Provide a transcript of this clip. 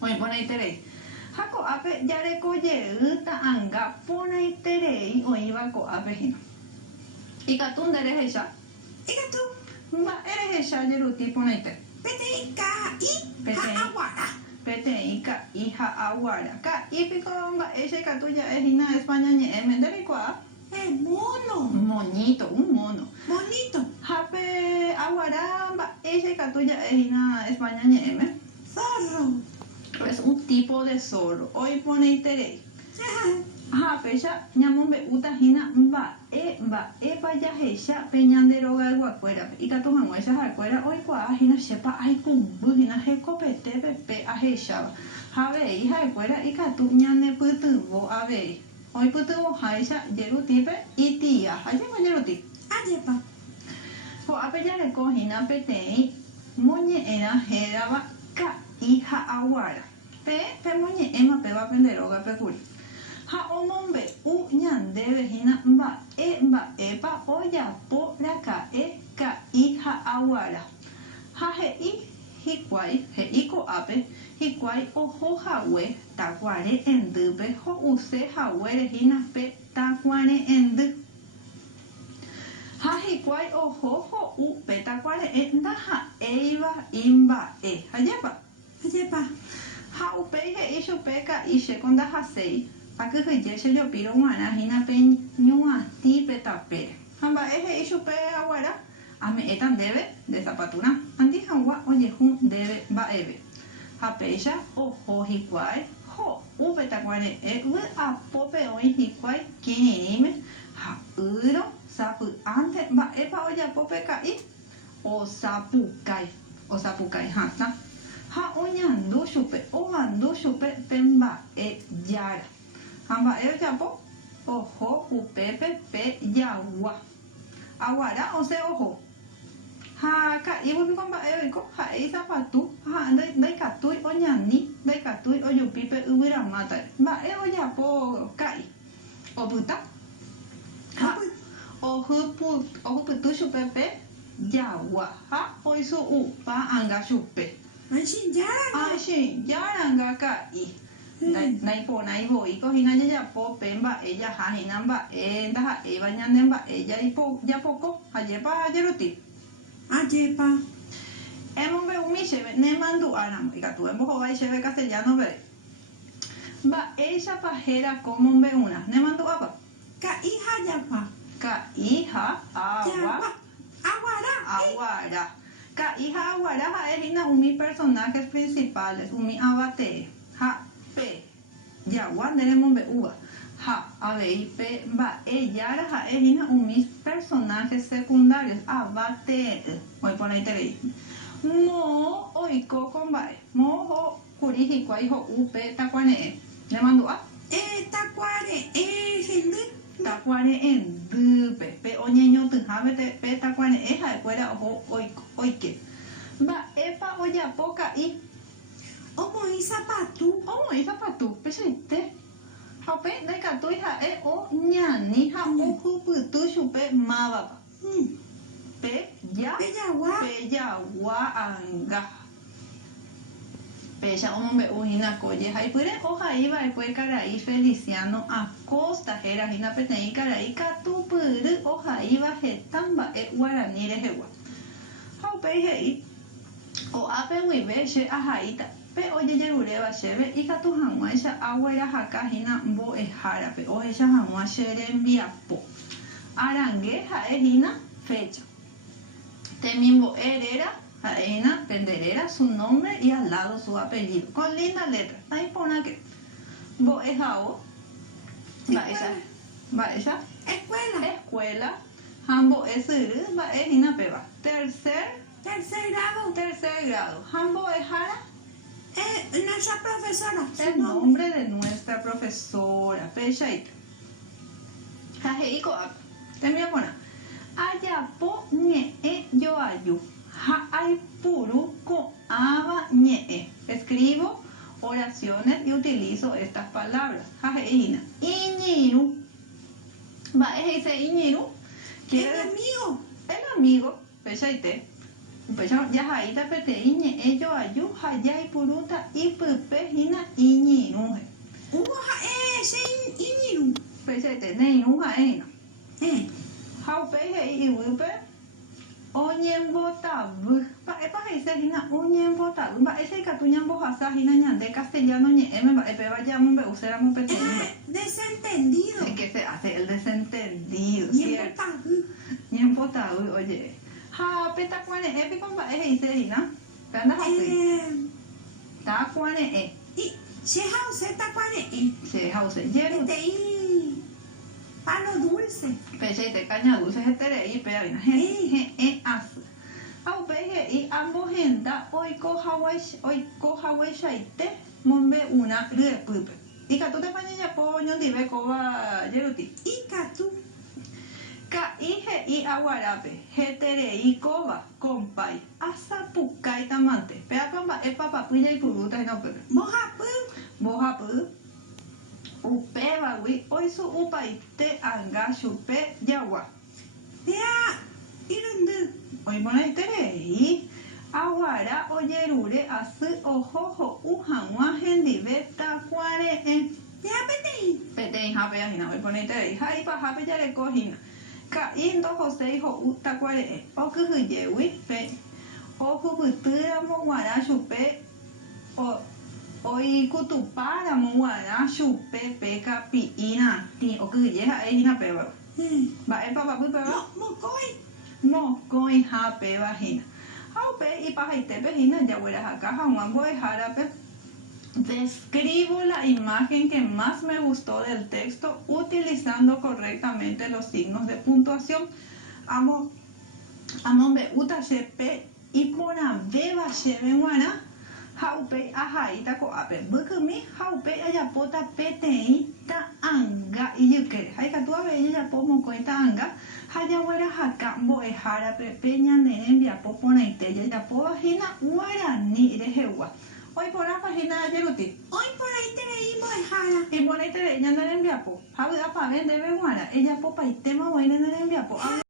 Oiponaiterei. Hako'ápe jarekojeýta anga porãiterei oĩva ko'ápe hína. Ikatu nderehecha. Ikatu. Mba'e rehecha jeruti porãite. Peteĩ ka'i ha aguara. Peteĩ ka'i ha aguara. Ka'ípiko mba'éicha ikatu ja'e hína España ñe'ẽme nderekuaa. Mono. Moñito, un mono. Bonito. Hape aguara mba'éicha ikatu ja'e hína España ñe'ẽme. Zorro. Es un tipo de zorro. Oiponeiterei. Hapecha ñamombe'úta hína mba'épa jahecha pe ñanderogaguakuérape. Ikatu hag̃uáicha ha'ekuéra oikuaa hína chépa aikumby hína hekopetépe pe ahecháva. Avei ha'ekuéra ikatu ñanepytyvõ avei. Oipytyvõháicha jerutípe itia. Ajépa jeruti. Ajépa. Ko'ápe jareko hína peteĩ moñe'ẽra hérava ka'i ha aguara. Pe moñe'ẽma péva penderógapekuri. Ha omombe'u ñandéve hína mba'épa ojaporaka'e ka'i ha aguara. Ha he'i ko'ápe hikuái ohohague takuare'endýpe ho'usehaguére hína pe takuare'endy. Ha hikuái oho ho'u pe takuare'ẽ ndaha'éiva imba'e. Ajépa. Ajépa. Ha upéi he'i chupe ka'i chéko ndahaséi. Akyhyje chejopíro g̃uarã hína pe ñuatĩ pe tapére. Ha mba'e he'i chupe aguara. Ame'ẽta ndéve de zapatura. Andi hag̃ua ojehu ndéve mba'eve. Ha péicha oho hikuái ho'u pe takuare'ẽ vy'apópe oĩ hikuái kirirĩme ha ýro sapy'ánte mba'épa ojapo pe ka'i osapukái hasã. Ha oñandu chupe, ohandu chupe pe mba'e jára. Ha mba'e ojapo oho upépe pe jagua. Aguara osẽ oho. Ha ka'ívupiko mba'e oiko ha'éi sapatu ha ndaikatúi oñani, ndaikatúi ojupi pe yvyramátare. Mba'e ojapo ka'i. Opyta. Ha ohypyty chupe pe jagua ha oisu'upa anga chupe. Jaranga ka'i. Naiporãivoi hína jajapo pe mba'e jaha hína mba'e ndaha'éiva ñane mba'e japoko. Ajépa jeruti. Ajépa. Emombe'úmi chéve nemandu'áramo ikatu embohovái chéve castellanope. Mba'éichapa hérako mombe'úna nemandu'ápa. Ka'i ha japa. Ka'i ha aguara. Ka'i ha aguara ha'e hína umi personajes principales, umi avate. Ha pe jagua nderemombe'úva. Ha avei pe mba'e jára ha'e hína umi personajes secundarios avate. Oiporãiterei. Mo oiko ko mba'e. Mo ho'ukuri hikuái ho'u pe takuare'ẽ. Nemandu'a. Takuare'ẽ hendy. Takuare'endýpe pe oñeñotỹhápe pe takuare'ẽ ha'ekuéra oho oike. Mba'épa ojapo ka'i. Omoĩ sapatu. Pechaite. Ha upe ndaikatúi ha'e oñani ha ohypyty chupe mávapa. Pe jagua anga. Péicha omombe'u hína koje haipyre ohaíva'ekue karai Feliciano Acosta héra hína peteĩ karai katupyry ohaíva heta mba'e guarani rehegua. Ha upéi he'i ko'ápe guive che ahaíta pe ojejeruréva chéve ikatu hag̃uáicha aguerahaka hína mbo'ehárape ohecha hag̃ua che rembiapo. Arangue ha'e hína fecha. Temimbo'erera ha'e hína penderera su nombre y al lado su apellido. Con linda letra. Naiporãke. Mbo'ehao. Mba'éicha. Escuela. Ha mbo'esyry mba'e hína péva. Tercer grado. Ha mbo'ehára. Nuestra profesora. El nombre de nuestra profesora. Pechaite. Ha he'i ko'ápe. Tembiapórã. Ajapo ñe'ẽ joaju. Ha aipuru ko'ãva ñe'ẽ. Escribo oraciones y utilizo estas palabras. Ha he'i hína. Iñiru. Mba'e he'ise iñiru. El amigo. El amigo. Pechaite. Upecha ya ahí ta peteíñe ellos ayu haya y puruta y pepe hina iñiruje. Sin iniru. Pecha te neinuja eina. Eh. Haupeje y upe oñembotabu. Pa epa ese hina oñembotabu. Pa ese catuñambo hasa hina ñande castellano ñe eme epe vaya mumbe usera mu peteíñe. Desentendido. Es que se hace el desentendido, Ni ¿cierto? importa. Ñembotabu, oye. Ha peta cuane epi compa ese ise hina. Tanda hasi. Ta cuane Y se jauseta cuare. se hause yeru. Teí palo dulce. Peche te caña dulce hetere y pea vina. He as. Au peje y ambos genta oiko Hawaii shaite mombe una repupe. Y que tú te pañas ya po ñondive coba yeruti. Y catu. Ka ije y aguarape hetere y coba compay asapukai tamante. Pea pamba e papapuya y puruta y no pepe. Mojapu. Mojapu. Upeba wi oisu upaite anga chupe yawa. Vea. Irundu. Hoy ponetere y aguara oyerure asu ojojo ujanwa hendive tacuare en Vea peteí. pete hape ajina hoy ponetere y jaipa hape yare cojina. Ka indo jose hijo tacuare o kuhuyewi pe o kubutura mo guara chupe o oi kutupara mo guara chupe peka piina ti o kuhuyeja e hina peba. Va e papa peba. Mocoi. No, con jape vagina. Jaupe y pajaite vagina, ya huele acá, jamás voy a jarape. Describo la imagen que más me gustó del texto utilizando correctamente los signos de puntuación. Amo be uta shepe y pona beba shebe guana. Jaupe ajaita ko ape. Bukumi jaupe ayapota petei ta anga y yukere. Hay que tu abe ya pomo cuenta anga. Haya guara haka bo e jara peña nerembia poponeite ya po vagina guarani de jewa. Hoy por la página yeruti. Hoy por ahí tereímos de jara. Y poneite ella nerembia po. Habu apa vende be guara. Ella popa y tema buena nerembia po.